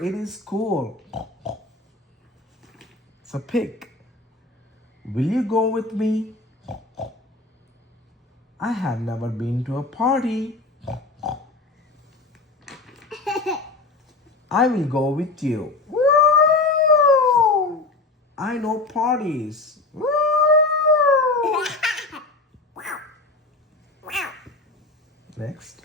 It is cool. It's a pig. Will you go with me? I have never been to a party. I will go with you. Woo! I know parties. Woo! Next.